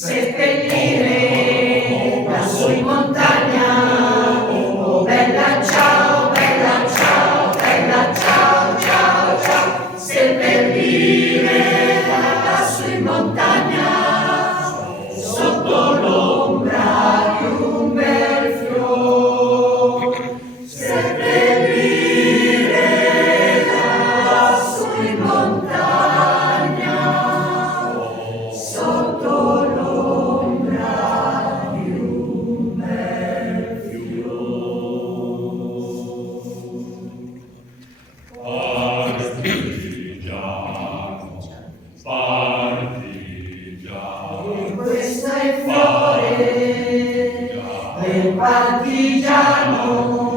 seppellire lassù in montagna. Oh bella ciao, bella ciao, bella ciao, ciao, ciao, seppellire lassù in montagna, sotto l'ombra di un bel fiore. Seppellire lassù in montagna, sotto l'ombra di un bel Partigiano, partigiano, e questo è il fiore del partigiano.